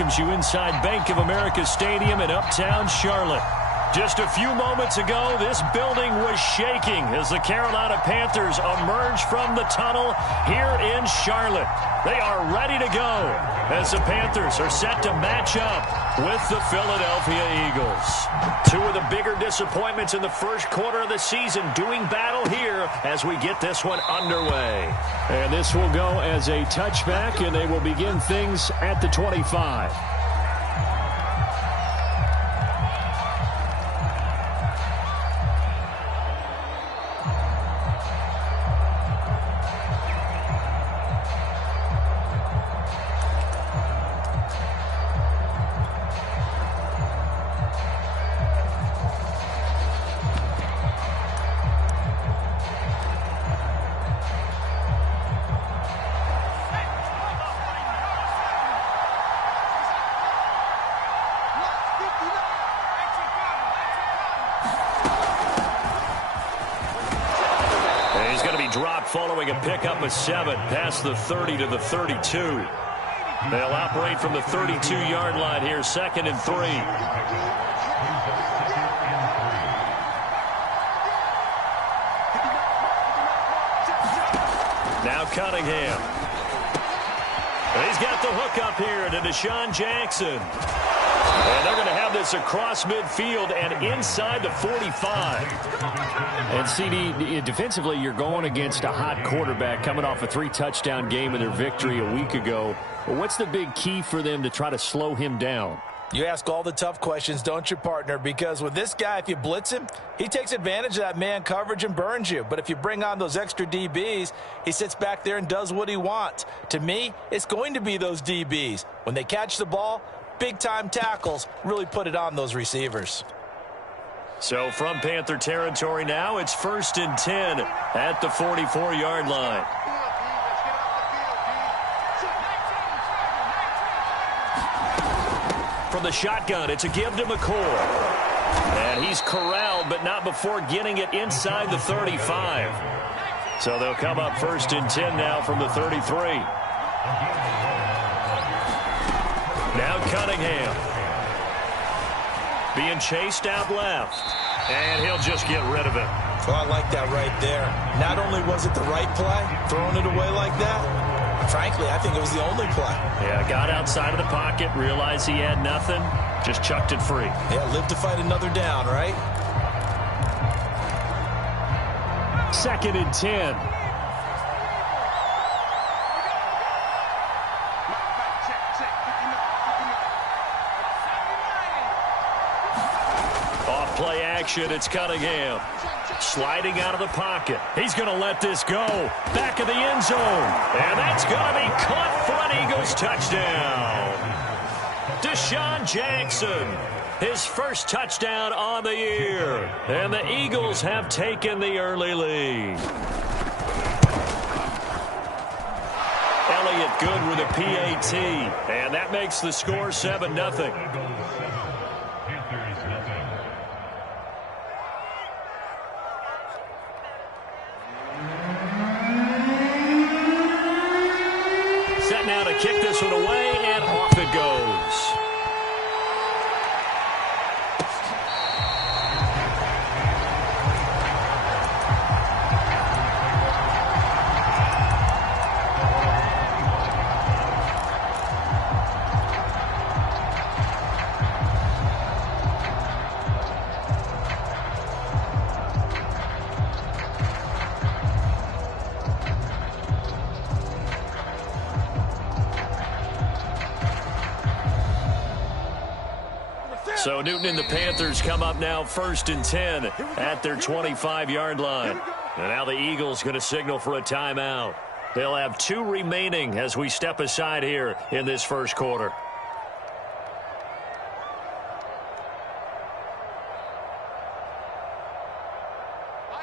welcomes you inside Bank of America Stadium in Uptown Charlotte. Just a few moments ago, this building was shaking as the Carolina Panthers emerged from the tunnel here in Charlotte. They are ready to go as the Panthers are set to match up with the Philadelphia Eagles. Two of the bigger disappointments in the first quarter of the season doing battle here as we get this one underway. And this will go as a touchback, and they will begin things at the 25. Following a pickup of 7 past the 30 to the 32. They'll operate from the 32-yard line here, 2nd and 3. Now Cunningham. And he's got the hook up here to Deshaun Jackson. And they're going to have this across midfield and inside the 45. And, CD, defensively, you're going against a hot quarterback coming off a 3-touchdown game in their victory a week ago. Well, what's the big key for them to try to slow him down? You ask all the tough questions, don't you, partner? Because with this guy, if you blitz him, he takes advantage of that man coverage and burns you. But if you bring on those extra DBs, he sits back there and does what he wants. To me, it's going to be those DBs. When they catch the ball, big-time tackles really put it on those receivers. So from Panther territory now, it's 1st and 10 at the 44-yard line. From the shotgun, it's a give to McCoy. And he's corralled, but not before getting it inside the 35. So they'll come up 1st and 10 now from the 33. Now Cunningham. Being chased out left. And he'll just get rid of it. Oh, I like that right there. Not only was it the right play, throwing it away like that, frankly, I think it was the only play. Yeah, got outside of the pocket, realized he had nothing, just chucked it free. Yeah, live to fight another down, right? 2nd and 10. Play action, it's Cunningham. Sliding out of the pocket. He's going to let this go. Back of the end zone. And that's going to be caught for an Eagles touchdown. Deshaun Jackson, his first touchdown on the year. And the Eagles have taken the early lead. Elliott good with a PAT. And that makes the score 7-0. Now to kick this one away, and off it goes. So Newton and the Panthers come up now 1st and 10 at their 25-yard line. And now the Eagles going to signal for a timeout. They'll have 2 remaining as we step aside here in this first quarter.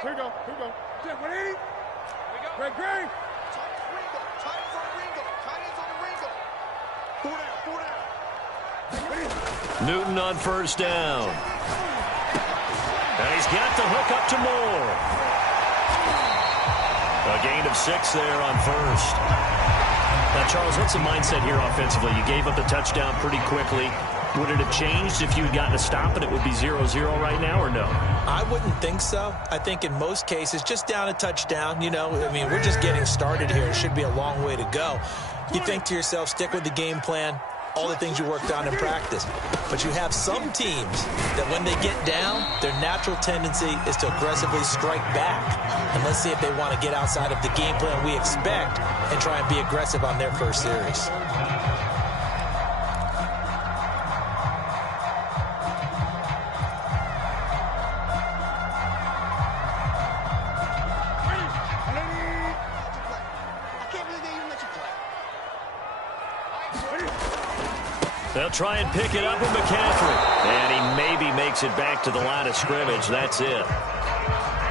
Here we go. Here we go. Check 180. Here we go. Greg. Tight ends on the Ringo. 4 down. Newton on 1st down. And he's got the hook up to Moore. A gain of 6 there on 1st. Now, Charles, what's the mindset here offensively? You gave up the touchdown pretty quickly. Would it have changed if you had gotten a stop and it would be 0-0 right now, or no? I wouldn't think so. I think in most cases, just down a touchdown, you know, I mean, we're just getting started here. It should be a long way to go. You think to yourself, stick with the game plan, all the things you worked on in practice. But you have some teams that when they get down, their natural tendency is to aggressively strike back. And let's see if they want to get outside of the game plan we expect and try and be aggressive on their first series. They'll try and pick it up with McCaffrey. And he maybe makes it back to the line of scrimmage. That's it.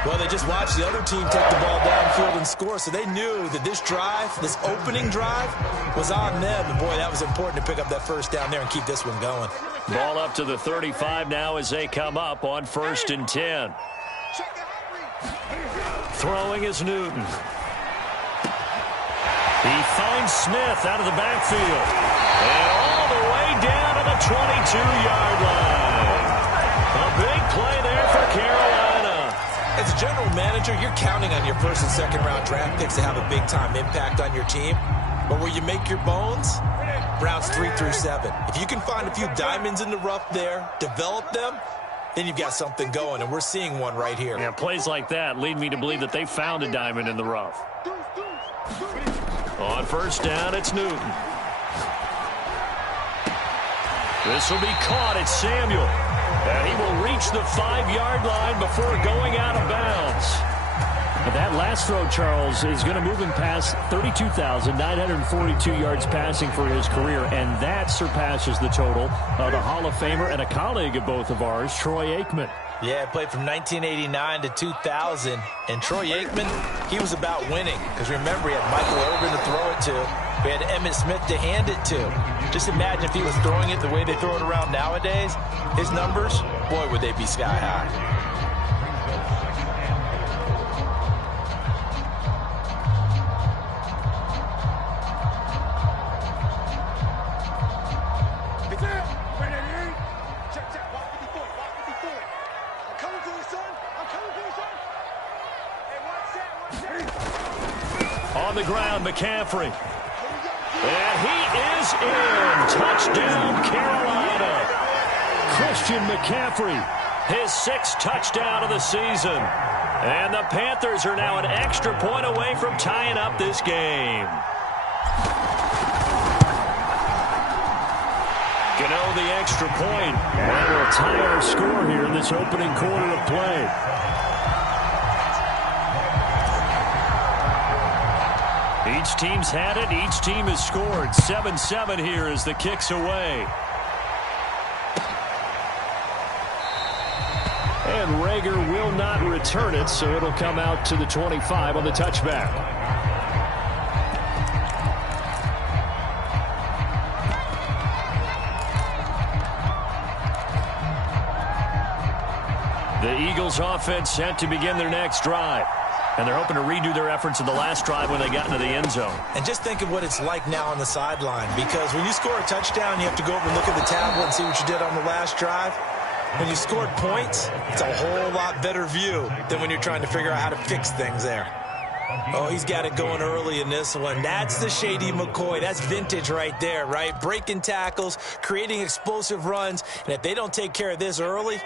Well, they just watched the other team take the ball downfield and score, so they knew that this drive, this opening drive, was on them. And, boy, that was important to pick up that first down there and keep this one going. Ball up to the 35 now as they come up on 1st and 10. Throwing is Newton. He finds Smith out of the backfield. And all the way down to the 22-yard line. A big play there for Carolina. As a general manager, you're counting on your first and second round draft picks to have a big-time impact on your team. But where you make your bones, rounds 3 through 7. If you can find a few diamonds in the rough there, develop them, then you've got something going, and we're seeing one right here. Yeah, plays like that lead me to believe that they found a diamond in the rough. On 1st down, it's Newton. This will be caught. It's Samuel. And he will reach the 5-yard line before going out of bounds. But that last throw, Charles, is going to move him past 32,942 yards passing for his career, and that surpasses the total of the Hall of Famer and a colleague of both of ours, Troy Aikman. Yeah, played from 1989 to 2000. And Troy Aikman, he was about winning. Because remember, he had Michael Irvin to throw it to. We had Emmitt Smith to hand it to. Just imagine if he was throwing it the way they throw it around nowadays. His numbers, boy, would they be sky high. On the ground, McCaffrey. And he is in. Touchdown, Carolina. Christian McCaffrey, his 6th touchdown of the season. And the Panthers are now an extra point away from tying up this game. Gano the extra point. And we'll tie our score here in this opening quarter of play. Each team's had it. Each team has scored. 7-7 here as the kick's away. And Rager will not return it, so it'll come out to the 25 on the touchback. The Eagles offense set to begin their next drive. And they're hoping to redo their efforts in the last drive when they got into the end zone. And just think of what it's like now on the sideline. Because when you score a touchdown, you have to go over and look at the tablet and see what you did on the last drive. When you scored points, it's a whole lot better view than when you're trying to figure out how to fix things there. Oh, he's got it going early in this one. That's the Shady McCoy. That's vintage right there, right? Breaking tackles, creating explosive runs. And if they don't take care of this early,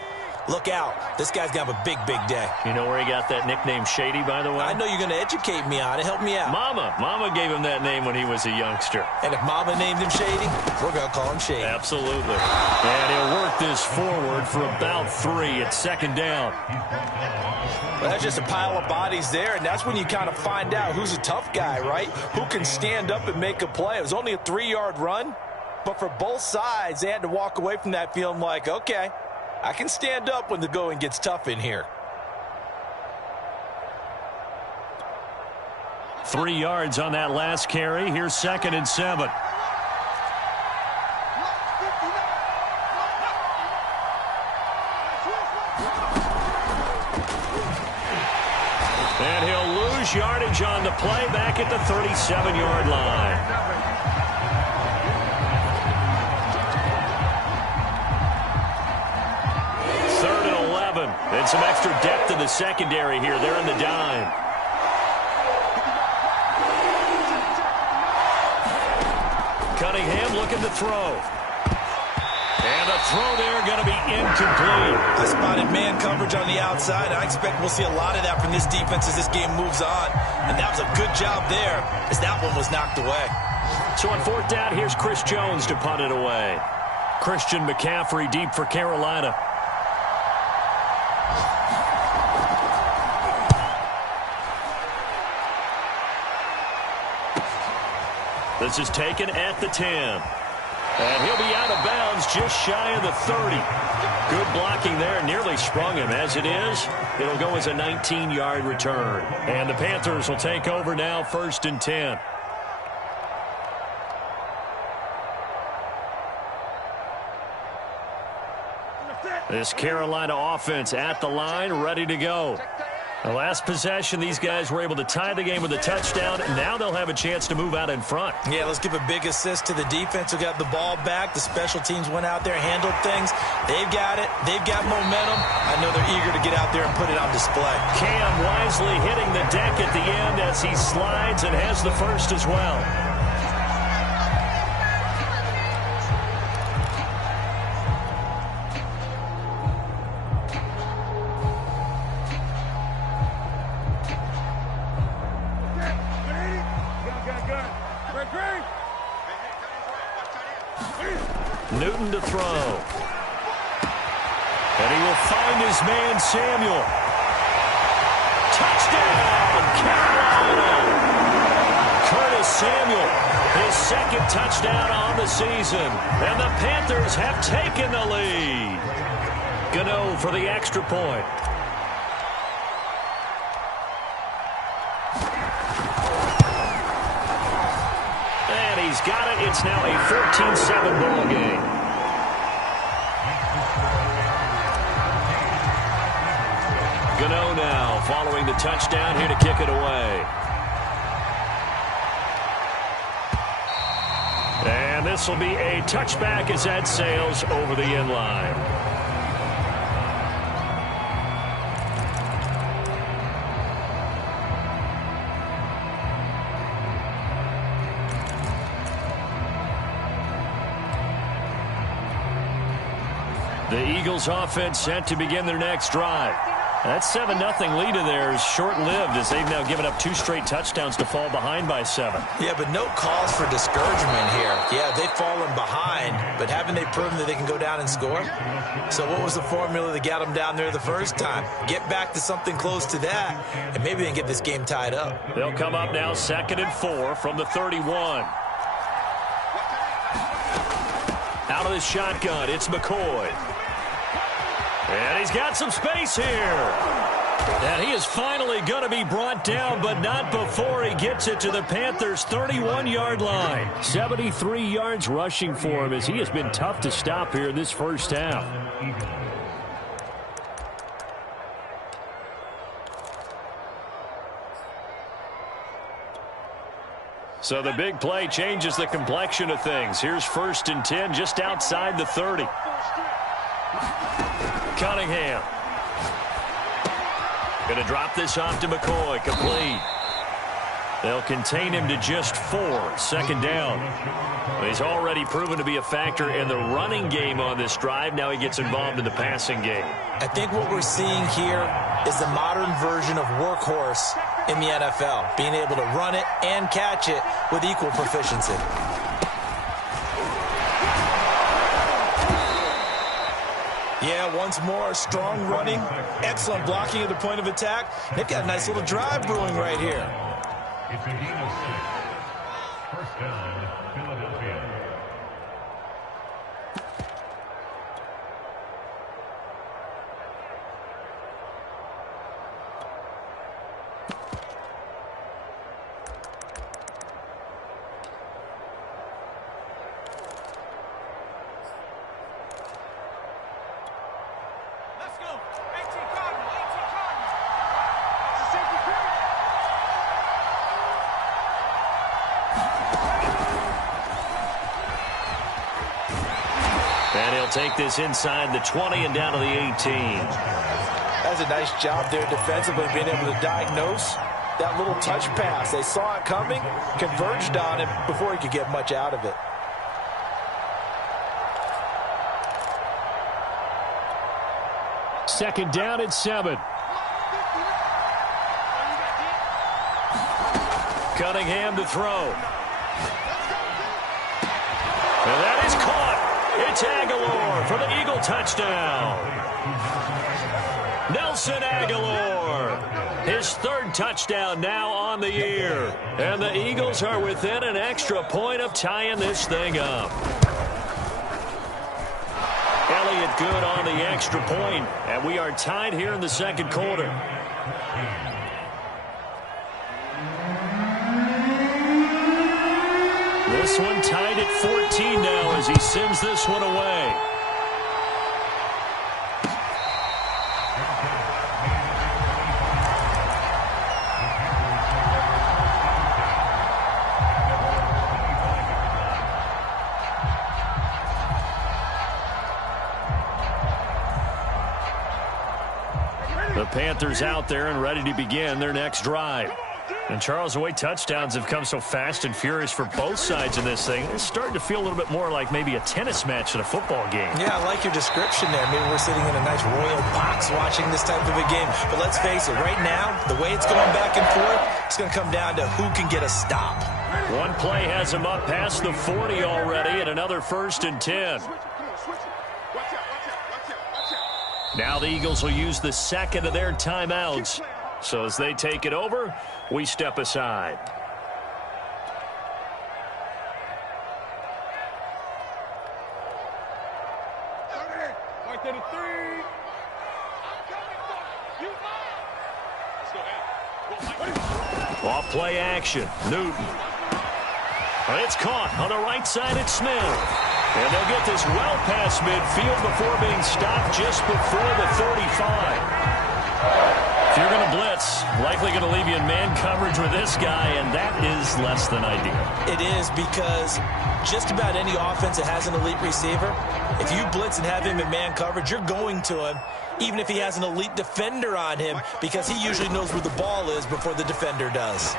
look out. This guy's going to have a big, big day. You know where he got that nickname Shady, by the way? I know you're going to educate me on it. Help me out. Mama gave him that name when he was a youngster. And if Mama named him Shady, we're going to call him Shady. Absolutely. And he'll work this forward for about 3 at 2nd down. Well, that's just a pile of bodies there, and that's when you kind of find out who's a tough guy, right? Who can stand up and make a play. It was only a 3-yard run, but for both sides, they had to walk away from that feeling like, okay, I can stand up when the going gets tough in here. 3 yards on that last carry. Here's 2nd and 7. And he'll lose yardage on the play back at the 37-yard line. And some extra depth in the secondary here. They're in the dime. Cunningham looking to throw. And the throw there going to be incomplete. I spotted man coverage on the outside. I expect we'll see a lot of that from this defense as this game moves on. And that was a good job there as that one was knocked away. So on fourth down, here's Chris Jones to punt it away. Christian McCaffrey deep for Carolina. This is taken at the 10. And he'll be out of bounds just shy of the 30. Good blocking there. Nearly sprung him. As it is, it'll go as a 19-yard return. And the Panthers will take over now, 1st and 10. This Carolina offense at the line, ready to go. The last possession, these guys were able to tie the game with a touchdown. Now they'll have a chance to move out in front. Yeah, let's give a big assist to the defense who got the ball back. The special teams went out there, handled things. They've got it. They've got momentum. I know they're eager to get out there and put it on display. Cam wisely hitting the deck at the end as he slides and has the first as well. Newton to throw. And he will find his man, Samuel. Touchdown, Carolina! Curtis Samuel, his second touchdown on the season. And the Panthers have taken the lead. Gano for the extra point. And he's got it. It's now a 14-7 ball game. Gano now following the touchdown here to kick it away. And this will be a touchback as that sails over the end line. The Eagles offense set to begin their next drive. That 7-0 lead of theirs short-lived as they've now given up 2 straight touchdowns to fall behind by 7. Yeah, but no cause for discouragement here. Yeah, they've fallen behind, but haven't they proven that they can go down and score? So what was the formula that got them down there the first time? Get back to something close to that, and maybe they can get this game tied up. They'll come up now 2nd and 4 from the 31. Out of the shotgun, it's McCoy. And he's got some space here. And he is finally going to be brought down, but not before he gets it to the Panthers' 31-yard line. 73 yards rushing for him as he has been tough to stop here in this first half. So the big play changes the complexion of things. Here's 1st and 10 just outside the 30. Cunningham. Going to drop this off to McCoy. Complete. They'll contain him to just 4. 2nd down. He's already proven to be a factor in the running game on this drive. Now he gets involved in the passing game. I think what we're seeing here is the modern version of workhorse in the NFL. Being able to run it and catch it with equal proficiency. Yeah, once more, strong running, excellent blocking at the point of attack. They've got a nice little drive brewing right here. It's a gain of 6. First down, Philadelphia. And he'll take this inside the 20 and down to the 18. That's a nice job there defensively, being able to diagnose that little touch pass. They saw it coming, converged on it before he could get much out of it. Second down at 7. Cunningham to throw. And that is caught. It's Aguilar for the Eagle touchdown. Nelson Aguilar, his third touchdown now on the year. And the Eagles are within an extra point of tying this thing up. Elliott good on the extra point, and we are tied here in the second quarter. This one tied at 14 now as he sends this one away. The Panthers out there and ready to begin their next drive. And, Charles, the way touchdowns have come so fast and furious for both sides in this thing, it's starting to feel a little bit more like maybe a tennis match than a football game. Yeah, I like your description there. Maybe we're sitting in a nice royal box watching this type of a game. But let's face it, right now, the way it's going back and forth, it's going to come down to who can get a stop. One play has him up past the 40 already, and another 1st and 10. Now the Eagles will use the second of their timeouts. So as they take it over, we step aside. Off play action. Newton. It's caught on the right side at Smith. And they'll get this well past midfield before being stopped just before the 35. If you're going to blitz, likely going to leave you in man coverage with this guy, and that is less than ideal. It is, because just about any offense that has an elite receiver, if you blitz and have him in man coverage, you're going to him, even if he has an elite defender on him, because he usually knows where the ball is before the defender does.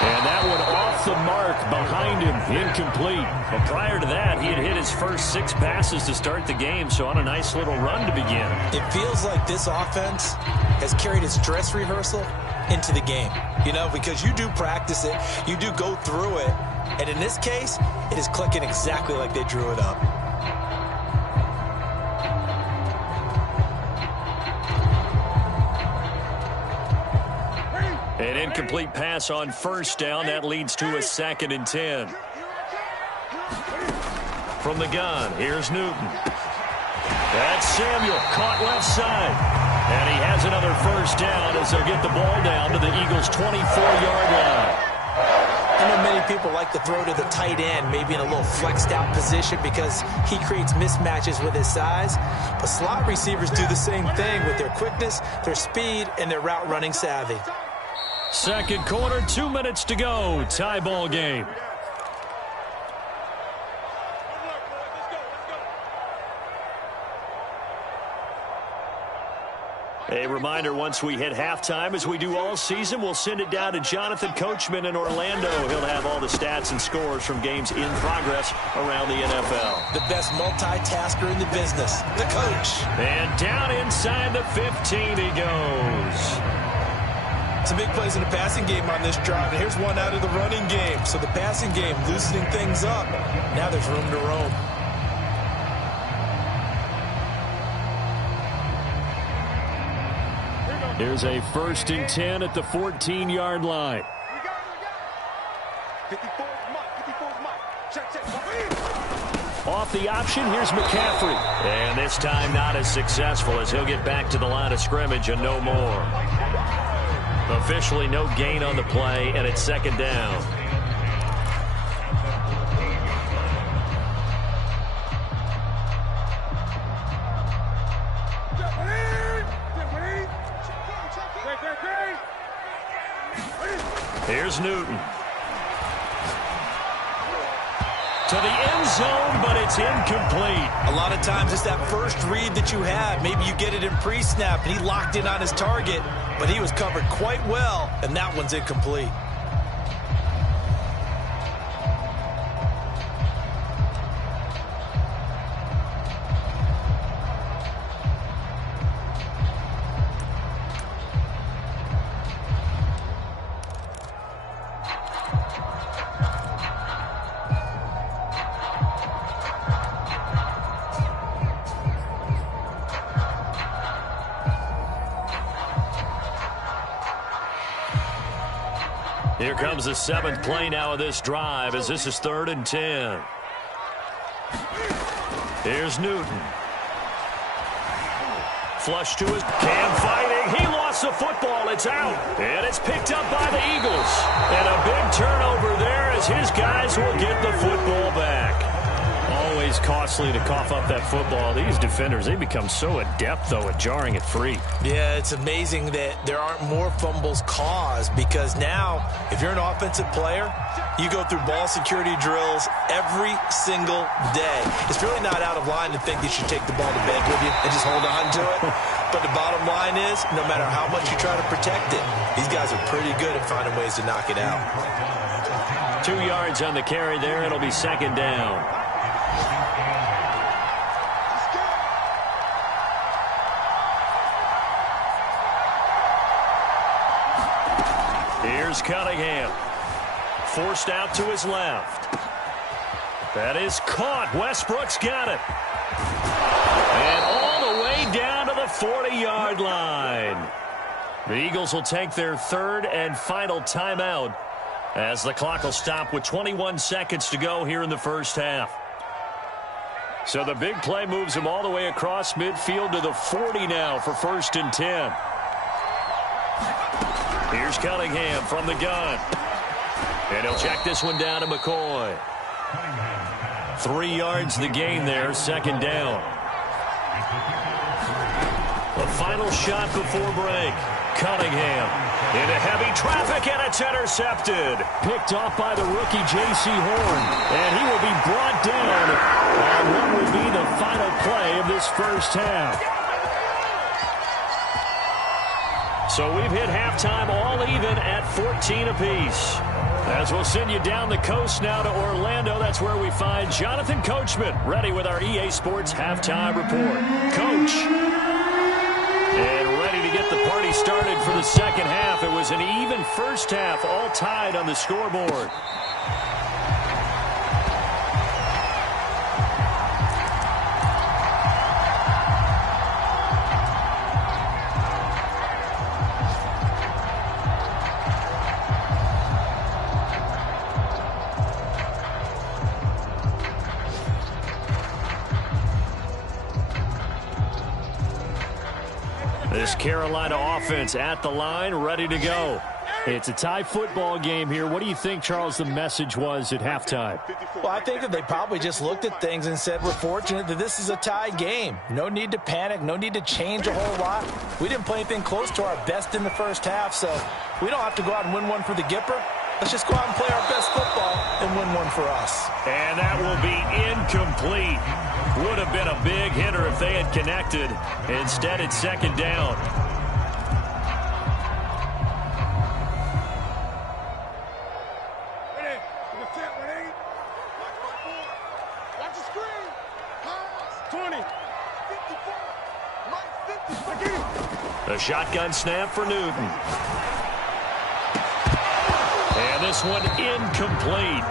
And that one off the mark behind him, incomplete. But prior to that, he had hit his first 6 passes to start the game, so on a nice little run to begin. It feels like this offense has carried its dress rehearsal into the game, you know, because you do practice it, you do go through it, and in this case, it is clicking exactly like they drew it up. An incomplete pass on 1st down. That leads to a 2nd and 10. From the gun, here's Newton. That's Samuel, caught left side. And he has another 1st down as they'll get the ball down to the Eagles' 24-yard line. I know many people like to throw to the tight end, maybe in a little flexed out position because he creates mismatches with his size. But slot receivers do the same thing with their quickness, their speed, and their route running savvy. Second quarter, 2 minutes to go. Tie ball game. A reminder, once we hit halftime, as we do all season, we'll send it down to Jonathan Coachman in Orlando. He'll have all the stats and scores from games in progress around the NFL. The best multitasker in the business, the coach. And down inside the 15 he goes. Some big plays in the passing game on this drive, and here's one out of the running game. So the passing game loosening things up. Now there's room to roam. Here's a 1st and 10 at the 14-yard line. 54 Mike. Check. Off the option, here's McCaffrey. And this time not as successful as he'll get back to the line of scrimmage and no more. Officially no gain on the play, and it's 2nd down. Here's Newton. To to the end zone, but it's incomplete. A lot of times it's that first read that you have. Maybe you get it in pre-snap, and he locked in on his target, but he was covered quite well, and that one's incomplete. Here comes the 7th play now of this drive as this is 3rd and 10. Here's Newton. Flush to his Cam fighting. He lost the football. It's out. And it's picked up by the Eagles. And a big turnover there as his guys will get the football back. Always costly to cough up that football. These defenders, they become so adept, though, at jarring it free. Yeah, it's amazing that there aren't more fumbles caused because now, if you're an offensive player, you go through ball security drills every single day. It's really not out of line to think you should take the ball to bed with you and just hold on to it. But the bottom line is, no matter how much you try to protect it, these guys are pretty good at finding ways to knock it out. 2 yards on the carry there. It'll be 2nd down. Here's Cunningham. Forced out to his left. That is caught. Westbrook's got it. And all the way down to the 40-yard line. The Eagles will take their 3rd and final timeout as the clock will stop with 21 seconds to go here in the first half. So the big play moves him all the way across midfield to the 40 now for 1st and 10. Here's Cunningham from the gun. And he'll check this one down to McCoy. 3 yards the gain there, 2nd down. The final shot before break. Cunningham into heavy traffic, and it's intercepted. Picked off by the rookie J.C. Horn. And he will be brought down on what will be the final play of this first half. So we've hit halftime all even at 14 apiece. As we'll send you down the coast now to Orlando, that's where we find Jonathan Coachman ready with our EA Sports Halftime Report. Coach. And ready to get the party started for the second half. It was an even first half, all tied on the scoreboard. This Carolina offense at the line, ready to go. It's a tie football game here. What do you think, Charles, the message was at halftime? Well, I think that they probably just looked at things and said, we're fortunate that this is a tie game. No need to panic. No need to change a whole lot. We didn't play anything close to our best in the first half, so we don't have to go out and win one for the Gipper. Let's just go out and play our best football and win one for us. And that will be incomplete. Would have been a big hitter if they had connected. Instead, it's 2nd down. Ready? The set, ready? Watch the screen. 20. 54. Right 50. The shotgun snap for Newton. And this one incomplete.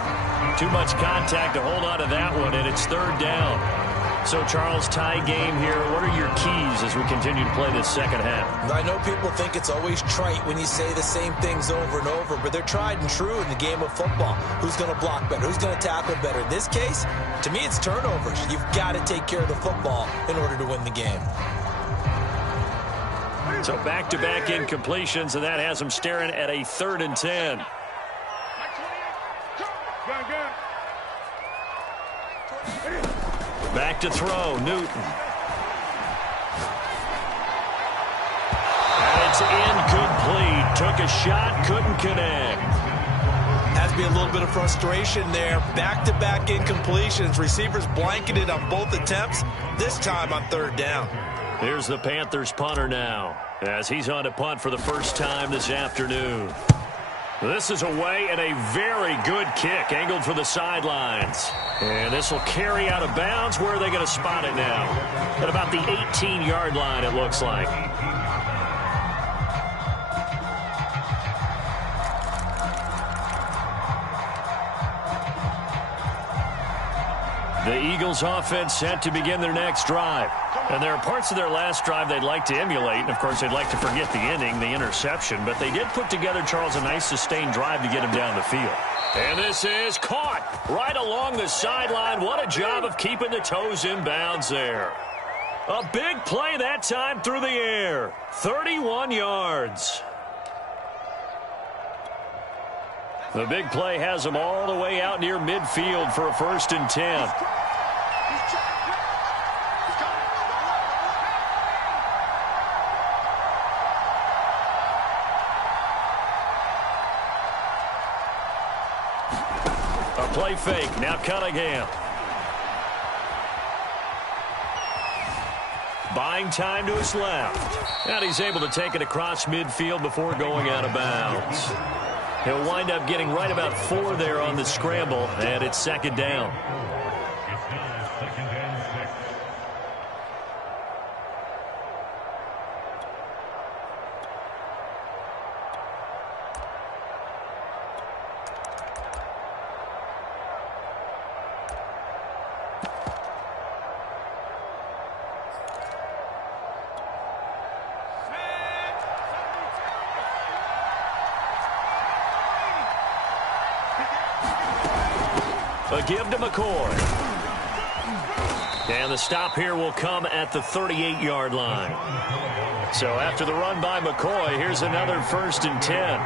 Too much contact to hold on to that one, and it's 3rd down. So, Charles, tie game here. What are your keys as we continue to play this second half? I know people think it's always trite when you say the same things over and over, but they're tried and true in the game of football. Who's going to block better? Who's going to tackle better? In this case, to me, it's turnovers. You've got to take care of the football in order to win the game. So back-to-back incompletions, and that has them staring at a 3rd and 10. Back to throw, Newton. And it's incomplete. Took a shot, couldn't connect. As must be a little bit of frustration there. Back-to-back incompletions. Receivers blanketed on both attempts, this time on third down. Here's the Panthers punter now, as he's on to punt for the first time this afternoon. This is away and a very good kick, angled for the sidelines. And this will carry out of bounds. Where are they going to spot it now? At about the 18-yard line, it looks like. The Eagles offense set to begin their next drive. And there are parts of their last drive they'd like to emulate. And, of course, they'd like to forget the ending, the interception. But they did put together, Charles, a nice sustained drive to get him down the field. And this is caught right along the sideline. What a job of keeping the toes in bounds there. A big play that time through the air. 31 yards. The big play has them all the way out near midfield for a 1st and 10. A play fake. Now Cunningham. Buying time to his left. And he's able to take it across midfield before going out of bounds. He'll wind up getting right about 4 there on the scramble, and it's 2nd down. It's now 2nd and 6. A give to McCoy. And the stop here will come at the 38-yard line. So after the run by McCoy, here's another 1st and 10.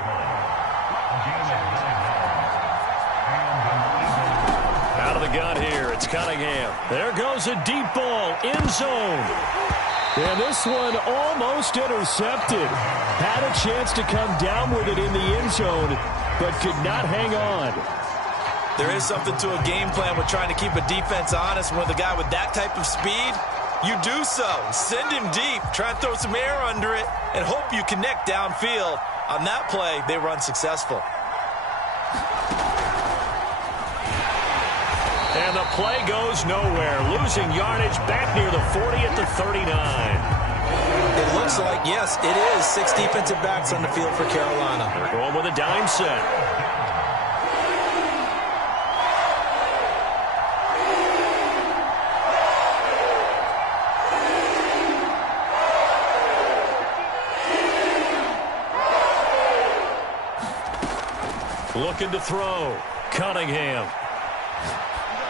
Out of the gun here, it's Cunningham. There goes a deep ball, end zone. And this one almost intercepted. Had a chance to come down with it in the end zone, but could not hang on. There is something to a game plan with trying to keep a defense honest. With a guy with that type of speed, you do so. Send him deep, try and throw some air under it, and hope you connect downfield. On that play, they were unsuccessful. And the play goes nowhere. Losing yardage back near the 40 at the 39. It looks like, yes, it is 6 defensive backs on the field for Carolina. Going with a dime set. Looking to throw. Cunningham.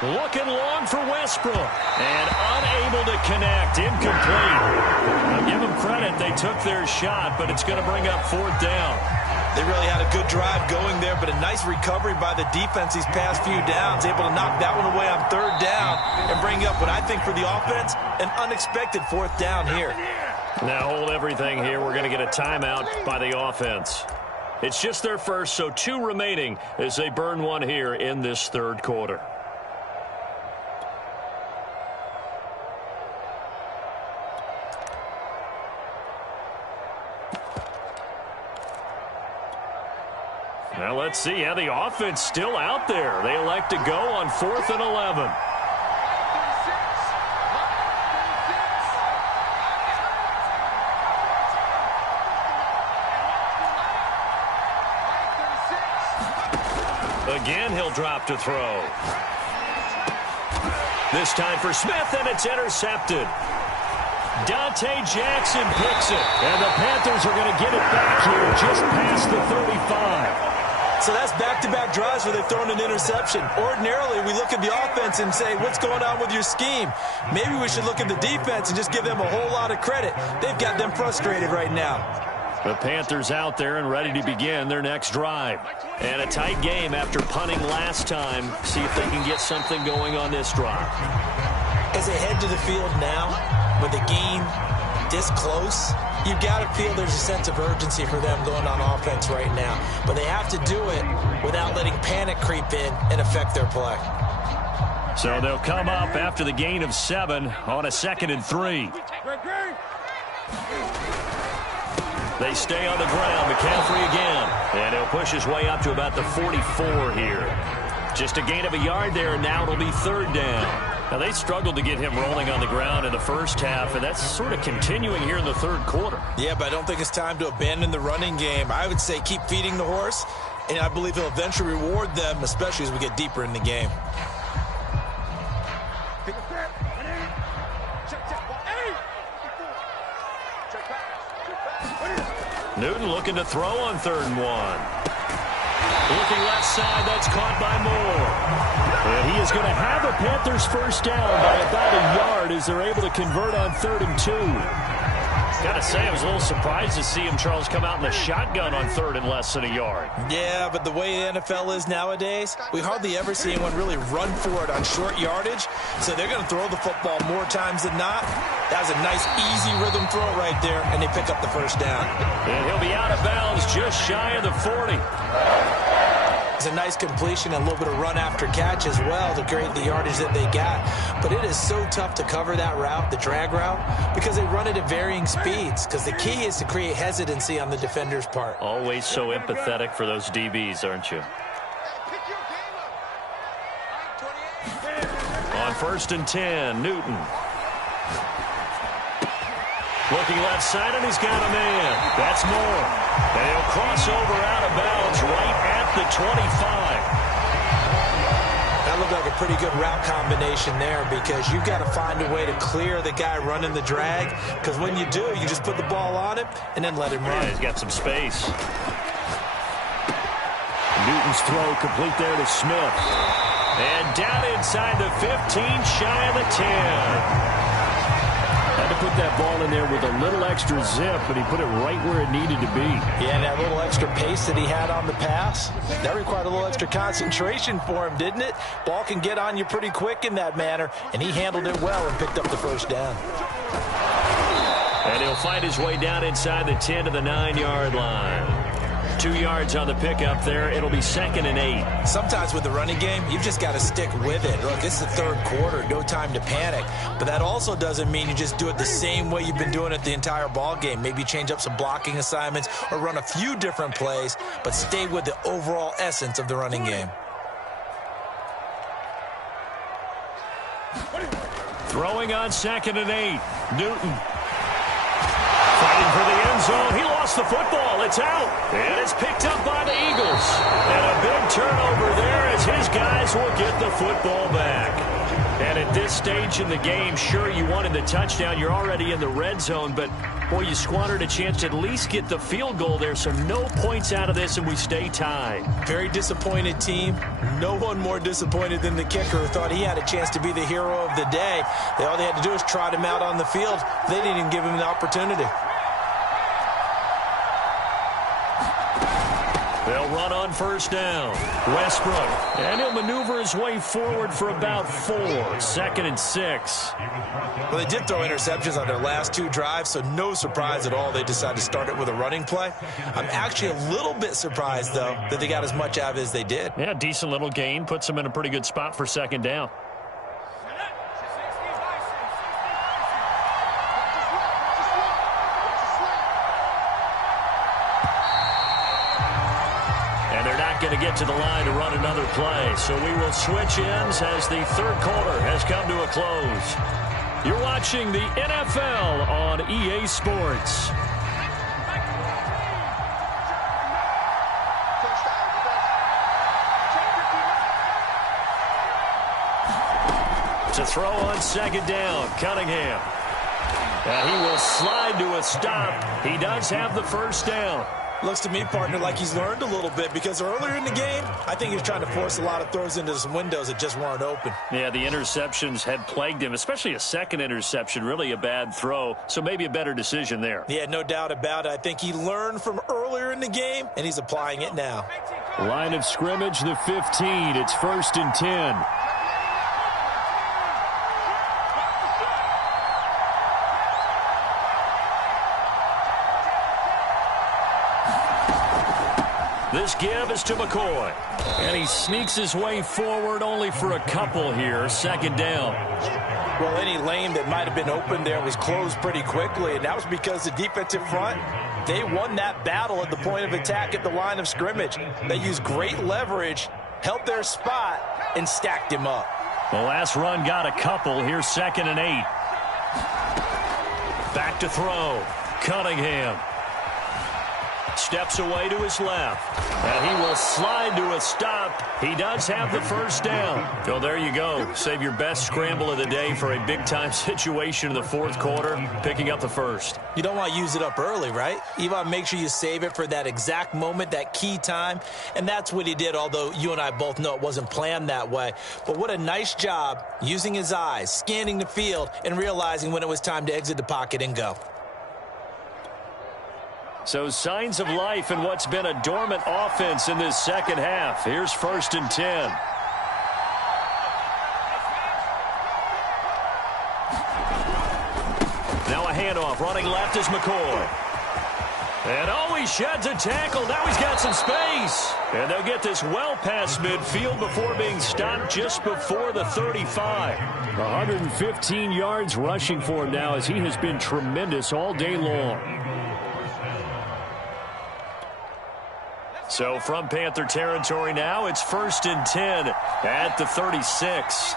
Looking long for Westbrook. And unable to connect. Incomplete. I'll give them credit. They took their shot, but it's going to bring up 4th down. They really had a good drive going there, but a nice recovery by the defense these past few downs. Able to knock that one away on 3rd down and bring up what I think for the offense, an unexpected 4th down here. Now hold everything here. We're going to get a timeout by the offense. It's just their first, so 2 remaining as they burn one here in this 3rd quarter. Now let's see how the offense still out there. They elect to go on 4th and 11. Again, he'll drop to throw. This time for Smith, and it's intercepted. Dante Jackson picks it, and the Panthers are going to get it back here just past the 35. So that's back-to-back drives where they've thrown an interception. Ordinarily, we look at the offense and say, what's going on with your scheme? Maybe we should look at the defense and just give them a whole lot of credit. They've got them frustrated right now. The Panthers out there and ready to begin their next drive. And a tight game after punting last time. See if they can get something going on this drive. As they head to the field now with a gain this close, you've got to feel there's a sense of urgency for them going on offense right now. But they have to do it without letting panic creep in and affect their play. So they'll come up after the gain of 7 on a 2nd and 3. They stay on the ground. McCaffrey again. And he'll push his way up to about the 44 here. Just a gain of a yard there, and now it'll be 3rd down. Now, they struggled to get him rolling on the ground in the first half, and that's sort of continuing here in the 3rd quarter. Yeah, but I don't think it's time to abandon the running game. I would say keep feeding the horse, and I believe he'll eventually reward them, especially as we get deeper in the game. Newton looking to throw on 3rd and 1. Looking left side, that's caught by Moore. And he is going to have a Panthers first down by about a yard as they're able to convert on 3rd and 2. Got to say, I was a little surprised to see him, Charles, come out in the shotgun on 3rd and less than a yard. Yeah, but the way the NFL is nowadays, we hardly ever see anyone really run for it on short yardage. So they're going to throw the football more times than not. That was a nice, easy rhythm throw right there, and they pick up the first down. And he'll be out of bounds just shy of the 40. It's a nice completion and a little bit of run after catch as well to create the yardage that they got. But it is so tough to cover that route, the drag route, because they run it at varying speeds. Because the key is to create hesitancy on the defender's part. Always so empathetic for those DBs, aren't you? On 1st and 10, Newton. Looking left side, and he's got a man. That's Moore. And he'll cross over out of bounds right at the 25. That looked like a pretty good route combination there because you've got to find a way to clear the guy running the drag. Because when you do, you just put the ball on him and then let him run. Yeah, he's got some space. Newton's throw complete there to Smith. And down inside the 15, shy of the 10. Had to put that ball in there with a little extra zip, but he put it right where it needed to be. Yeah, and that little extra pace that he had on the pass, that required a little extra concentration for him, didn't it? Ball can get on you pretty quick in that manner, and he handled it well and picked up the first down. And he'll find his way down inside the 10 to the 9-yard line. 2 yards on the pickup there. It'll be 2nd and 8. Sometimes with the running game, you've just got to stick with it. Look, it's the 3rd quarter. No time to panic. But that also doesn't mean you just do it the same way you've been doing it the entire ball game. Maybe change up some blocking assignments or run a few different plays, but stay with the overall essence of the running game. Throwing on 2nd and 8. Newton. Fighting for the end zone. He lost the football. It's out. And it's picked up by the Eagles. And a big turnover there as his guys will get the football back. And at this stage in the game, sure, you wanted the touchdown. You're already in the red zone. But, boy, you squandered a chance to at least get the field goal there. So no points out of this, and we stay tied. Very disappointed team. No one more disappointed than the kicker who thought he had a chance to be the hero of the day. All they had to do was trot him out on the field. They didn't even give him the opportunity. They'll run on 1st down. Westbrook. And he'll maneuver his way forward for about 4. 2nd and 6. Well, they did throw interceptions on their last 2 drives, so no surprise at all they decided to start it with a running play. I'm actually a little bit surprised, though, that they got as much out of it as they did. Yeah, decent little gain. Puts them in a pretty good spot for 2nd down. Going to get to the line to run another play. So we will switch ends as the 3rd quarter has come to a close. You're watching the NFL on EA Sports. To throw on 2nd down, Cunningham. And he will slide to a stop. He does have the first down. Looks to me, partner, like he's learned a little bit because earlier in the game, I think he was trying to force a lot of throws into some windows that just weren't open. Yeah, the interceptions had plagued him, especially a 2nd interception, really a bad throw, so maybe a better decision there. Yeah, no doubt about it. I think he learned from earlier in the game, and he's applying it now. Line of scrimmage, the 15. It's 1st and 10. This give is to McCoy. And he sneaks his way forward only for a couple here. Second down. Well, any lane that might have been open there was closed pretty quickly, and that was because the defensive front, they won that battle at the point of attack at the line of scrimmage. They used great leverage, held their spot, and stacked him up. The last run got a couple. Here's 2nd and 8. Back to throw. Cunningham steps away to his left. And he will slide to a stop. He does have the first down. So there you go. Save your best scramble of the day for a big-time situation in the fourth quarter, picking up the first. You don't want to use it up early, right? You want to make sure you save it for that exact moment, that key time. And that's what he did, although you and I both know it wasn't planned that way. But what a nice job using his eyes, scanning the field, and realizing when it was time to exit the pocket and go. So signs of life in what's been a dormant offense in this second half. Here's 1st and 10. Now a handoff. Running left is McCoy. And he sheds a tackle. Now he's got some space. And they'll get this well past midfield before being stopped just before the 35. 115 yards rushing for him now as he has been tremendous all day long. So from Panther territory now, it's 1st and 10 at the 36.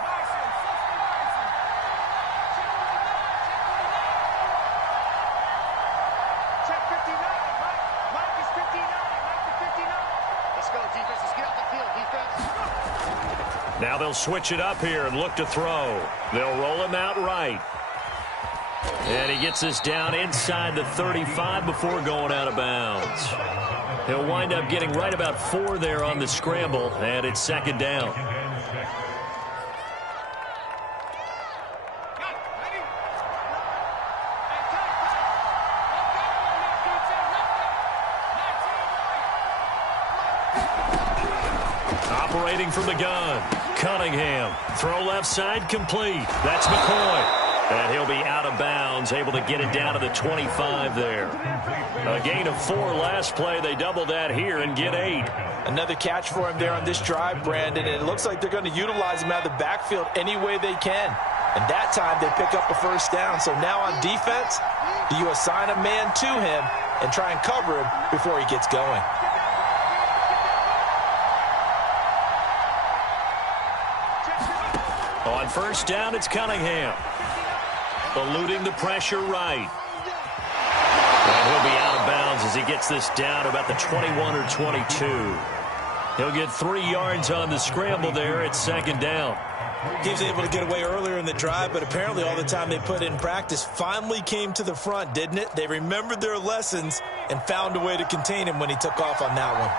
Now they'll switch it up here and look to throw. They'll roll him out right. And he gets this down inside the 35 before going out of bounds. He'll wind up getting right about 4 there on the scramble, and it's 2nd down. Operating from the gun, Cunningham. Throw left side complete. That's McCoy. And he'll be out of bounds, able to get it down to the 25 there. A gain of 4 last play. They double that here and get 8. Another catch for him there on this drive, Brandon, and it looks like they're going to utilize him out of the backfield any way they can. And that time they pick up a first down. So now on defense, do you assign a man to him and try and cover him before he gets going? On first down, it's Cunningham. Eluding the pressure right. And he'll be out of bounds as he gets this down about the 21 or 22. He'll get 3 yards on the scramble there at 2nd down. He was able to get away earlier in the drive, but apparently all the time they put in practice finally came to the front, didn't it? They remembered their lessons and found a way to contain him when he took off on that one.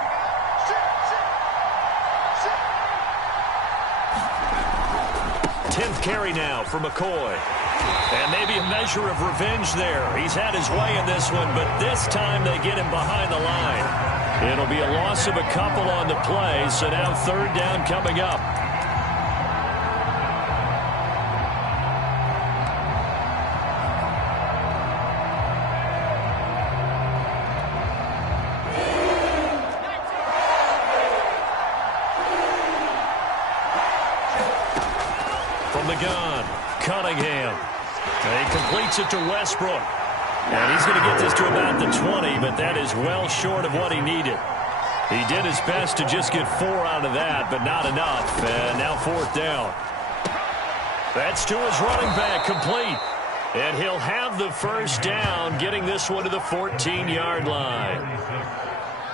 Carry now for McCoy. And maybe a measure of revenge there. He's had his way in this one, but this time they get him behind the line. It'll be a loss of a couple on the play, so now 3rd down coming up. Cunningham. And he completes it to Westbrook. And he's going to get this to about the 20, but that is well short of what he needed. He did his best to just get 4 out of that, but not enough. And now 4th down. That's to his running back, complete. And he'll have the first down, getting this one to the 14-yard line.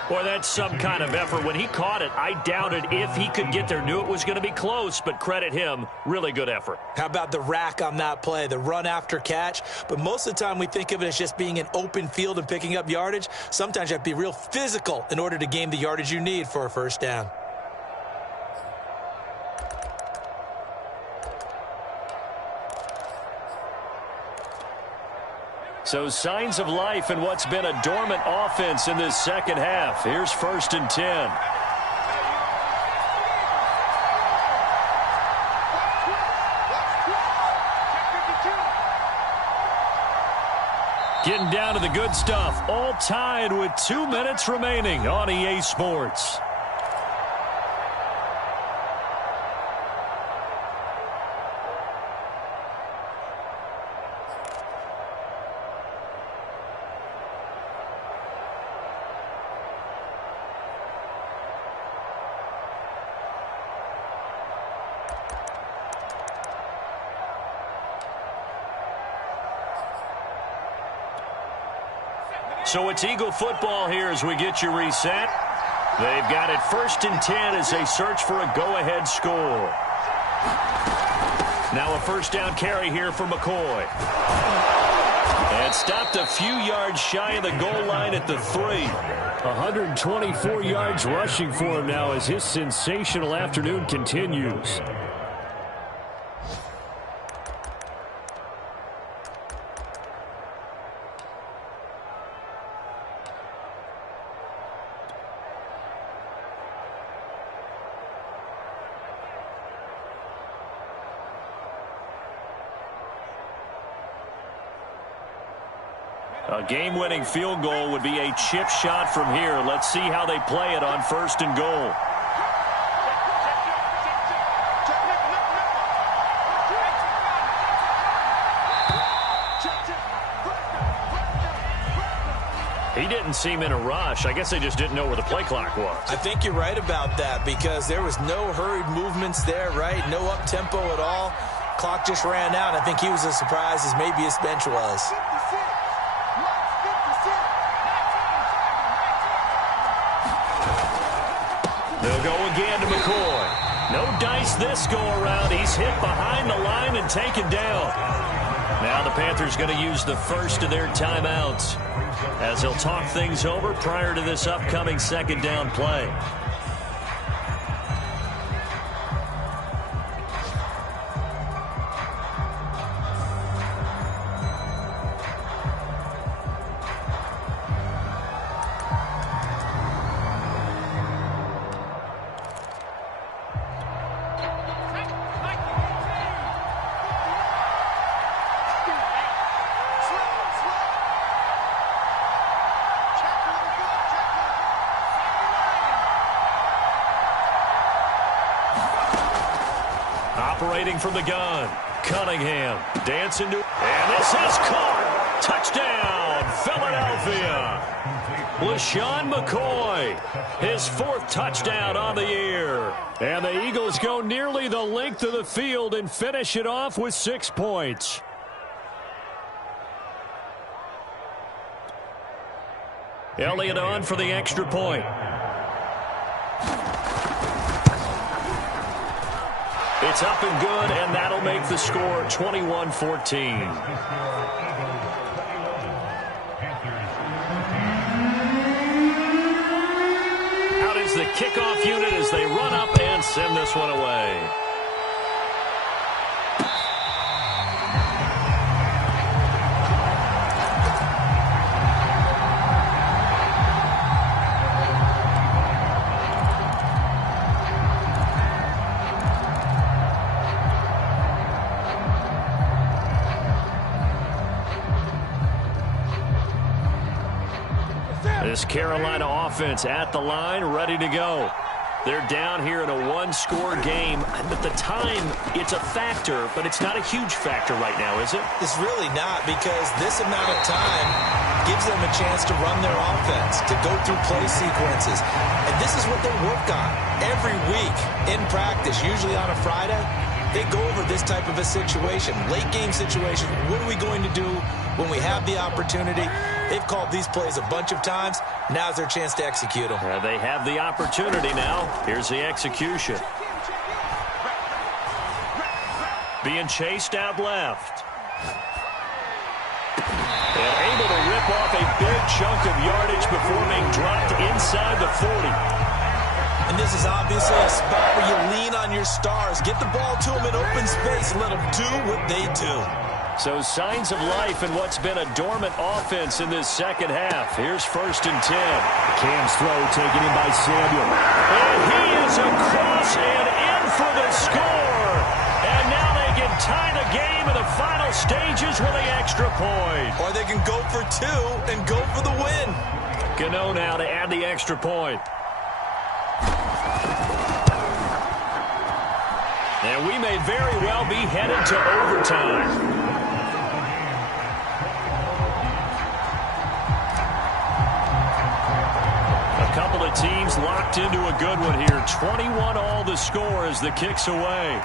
Boy, that's some kind of effort. When he caught it, I doubted if he could get there. Knew it was going to be close, but credit him. Really good effort. How about the rack on that play, the run after catch? But most of the time we think of it as just being an open field and picking up yardage. Sometimes you have to be real physical in order to gain the yardage you need for a first down. So signs of life in what's been a dormant offense in this second half. Here's 1st and 10. Getting down to the good stuff. All tied with 2 minutes remaining on EA Sports. So it's Eagle football here as we get you reset. They've got it 1st and 10 as they search for a go-ahead score. Now a 1st down carry here for McCoy. And stopped a few yards shy of the goal line at the 3. 124 yards rushing for him now as his sensational afternoon continues. A game-winning field goal would be a chip shot from here. Let's see how they play it on 1st and goal. He didn't seem in a rush. I guess they just didn't know where the play clock was. I think you're right about that because there was no hurried movements there, right? No up-tempo at all. Clock just ran out. I think he was as surprised as maybe his bench was. They'll go again to McCoy. No dice this go-around. He's hit behind the line and taken down. Now the Panthers going to use the first of their timeouts as they'll talk things over prior to this upcoming 2nd down play. Operating from the gun, Cunningham dancing to, and this is caught. Touchdown, Philadelphia. LaShawn McCoy, his 4th touchdown on the year. And the Eagles go nearly the length of the field and finish it off with 6 points. Elliott on for the extra point. It's up and good, and that'll make the score 21-14. Out is the kickoff unit as they run up and send this one away. This Carolina offense at the line, ready to go. They're down here in a 1-score game. At the time, it's a factor, but it's not a huge factor right now, is it? It's really not because this amount of time gives them a chance to run their offense, to go through play sequences. And this is what they work on every week in practice, usually on a Friday. They go over this type of a situation, late game situation. What are we going to do when we have the opportunity? They've called these plays a bunch of times. Now's their chance to execute them. They have the opportunity now. Here's the execution. Being chased out left. And able to rip off a big chunk of yardage before being dropped inside the 40. And this is obviously a spot where you lean on your stars. Get the ball to them in open space. Let them do what they do. So signs of life in what's been a dormant offense in this second half. Here's 1st and 10. Cam's throw taken in by Samuel. And he is across and in for the score. And now they get tie the game in the final stages with the extra point. Or they can go for two and go for the win. Gano now to add the extra point. And we may very well be headed to overtime. A couple of teams locked into a good one here. 21 all the score as the kick's away.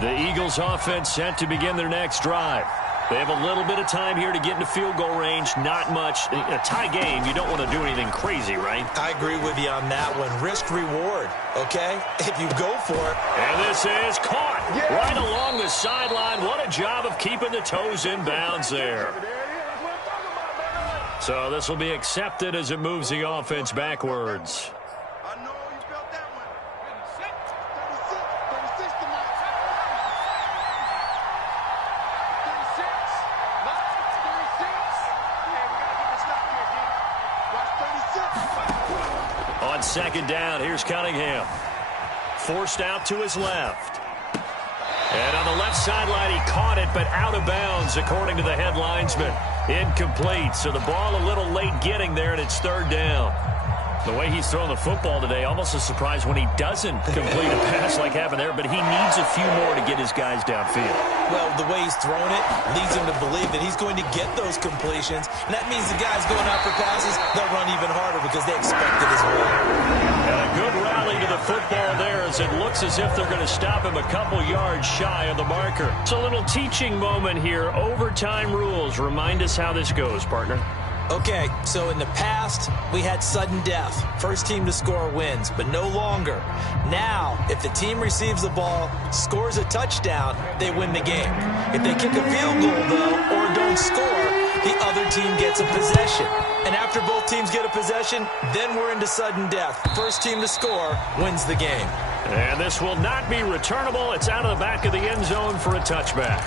The Eagles offense set to begin their next drive. They have a little bit of time here to get into field goal range. Not much. In a tie game, you don't want to do anything crazy, right? I agree with you on that one. Risk reward, okay? If you go for it. And this is caught right along the sideline. What a job of keeping the toes in bounds there. So this will be accepted as it moves the offense backwards. On second down, here's Cunningham. Forced out to his left. And on the left sideline, he caught it, but out of bounds, according to the head linesman. Incomplete, so the ball a little late getting there, and it's third down. The way he's throwing the football today, almost a surprise when he doesn't complete a pass like happened there, but he needs a few more to get his guys downfield. Well, the way he's throwing it leads him to believe that he's going to get those completions, and that means the guys going out for passes, they'll run even harder because they expect it as well. And a good rally to the football there as it looks as if they're going to stop him a couple yards shy of the marker. It's a little teaching moment here. Overtime rules. Remind us how this goes, partner. Okay, so in the past, we had sudden death. First team to score wins, but no longer. Now, if the team receives the ball, scores a touchdown, they win the game. If they kick a field goal, though, or don't score, the other team gets a possession. And after both teams get a possession, then we're into sudden death. First team to score wins the game. And this will not be returnable. It's out of the back of the end zone for a touchback.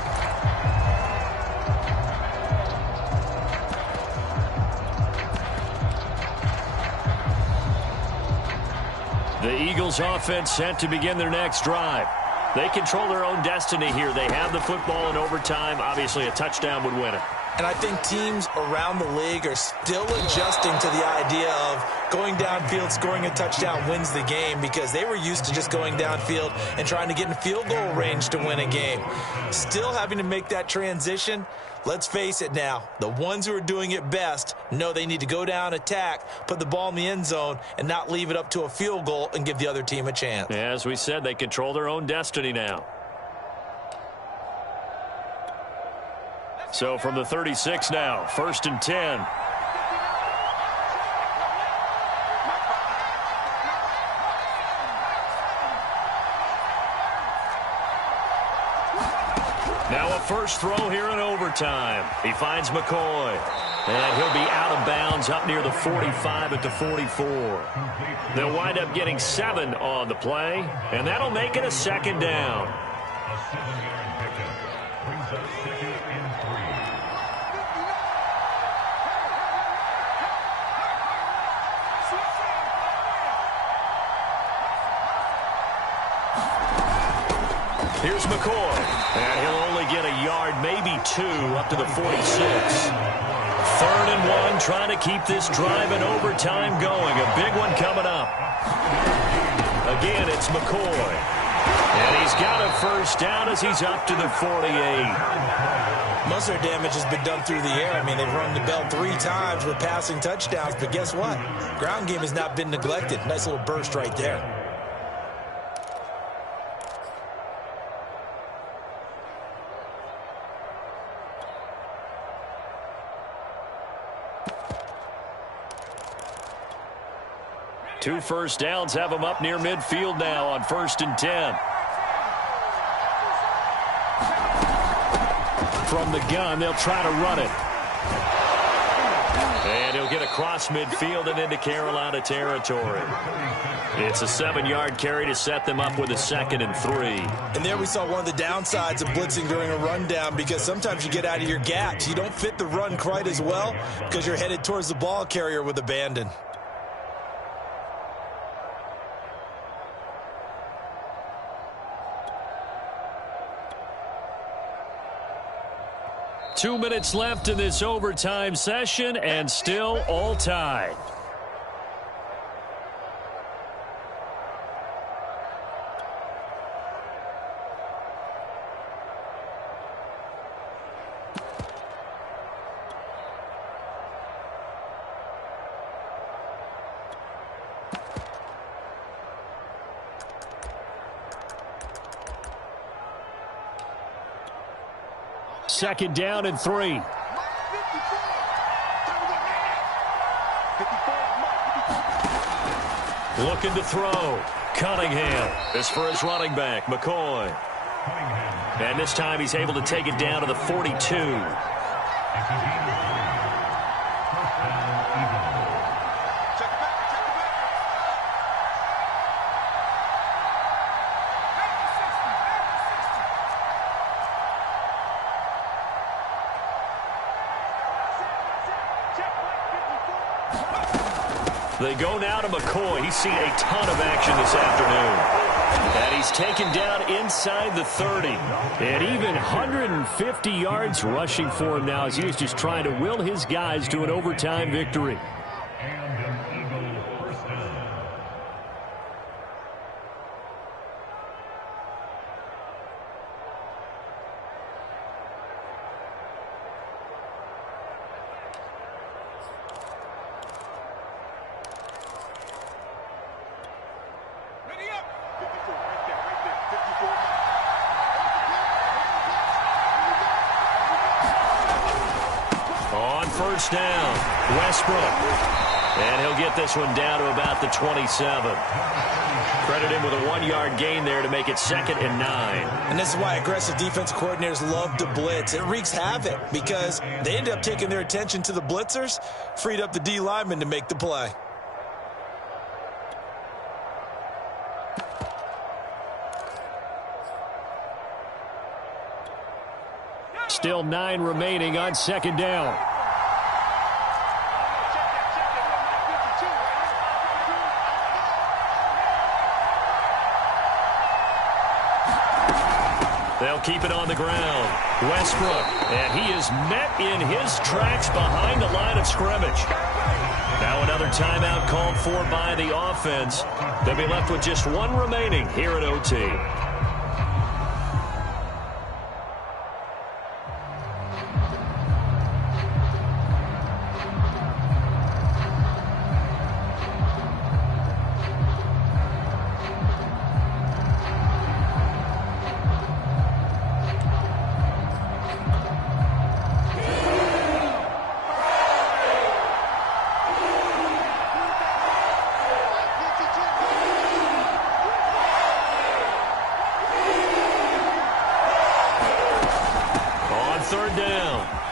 The Eagles offense set to begin their next drive. They control their own destiny here. They have the football in overtime. Obviously, a touchdown would win it. And I think teams around the league are still adjusting to the idea of going downfield, scoring a touchdown wins the game, because they were used to just going downfield and trying to get in field goal range to win a game. Still having to make that transition. Let's face it now, the ones who are doing it best know they need to go down, attack, put the ball in the end zone, and not leave it up to a field goal and give the other team a chance. As we said, they control their own destiny now. So from the 36 now, 1st and 10. Now a first throw here in overtime. He finds McCoy. And he'll be out of bounds up near the 45 at the 44. They'll wind up getting 7 on the play, and that'll make it a second down. A 7-yard pickup brings up 2nd and 3. Here's McCoy, and he'll only get a yard, maybe 2, up to the 46. 3rd and 1, trying to keep this drive in overtime going. A big one coming up. Again, it's McCoy. And he's got a first down as he's up to the 48. Most of their damage has been done through the air. I mean, they've rung the bell 3 times with passing touchdowns, but guess what? Ground game has not been neglected. Nice little burst right there. Two first downs have him up near midfield now on 1st and 10. From the gun, they'll try to run it. And he'll get across midfield and into Carolina territory. It's a 7-yard carry to set them up with a 2nd and 3. And there we saw one of the downsides of blitzing during a rundown, because sometimes you get out of your gaps. You don't fit the run quite as well because you're headed towards the ball carrier with abandon. Two minutes left in this overtime session, and still all tied. Second down and 3. Looking to throw. Cunningham is for his running back, McCoy. And this time he's able to take it down to the 42. They go now to McCoy. He's seen a ton of action this afternoon. And he's taken down inside the 30. And even 150 yards rushing for him now as he is just trying to will his guys to an overtime victory. First down, Westbrook. And he'll get this one down to about the 27. Credit him with a 1-yard gain there to make it 2nd and 9. And this is why aggressive defense coordinators love to blitz. It wreaks havoc because they end up taking their attention to the blitzers, freed up the D lineman to make the play. Still 9 remaining on 2nd down. They'll keep it on the ground. Westbrook, and he is met in his tracks behind the line of scrimmage. Now another timeout called for by the offense. They'll be left with just 1 remaining here at OT.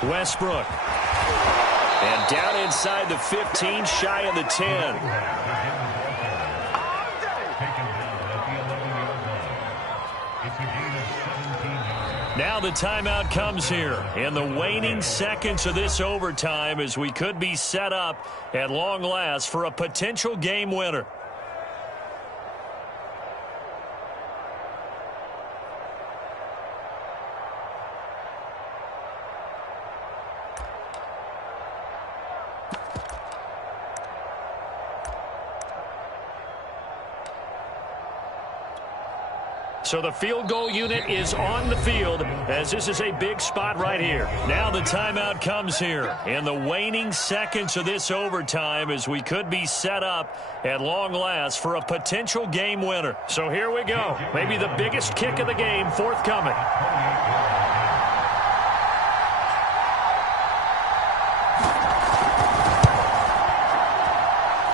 Westbrook. And down inside the 15, shy of the 10. Now the timeout comes here in the waning seconds of this overtime as we could be set up at long last for a potential game winner. So the field goal unit is on the field as this is a big spot right here. Now the timeout comes here in the waning seconds of this overtime as we could be set up at long last for a potential game winner. So here we go. Maybe the biggest kick of the game forthcoming.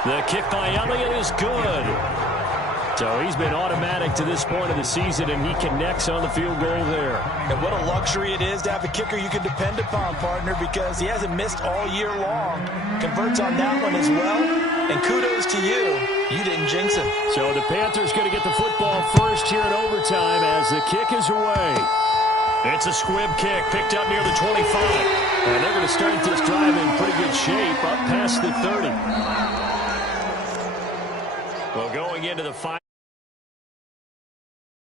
The kick by Elliott is good. So he's been automatic to this point of the season, and he connects on the field goal there. And what a luxury it is to have a kicker you can depend upon, partner, because he hasn't missed all year long. Converts on that one as well. And kudos to you. You didn't jinx him. So the Panthers going to get the football first here in overtime as the kick is away. It's a squib kick picked up near the 25. And they're going to start this drive in pretty good shape up past the 30. Well, going into the final.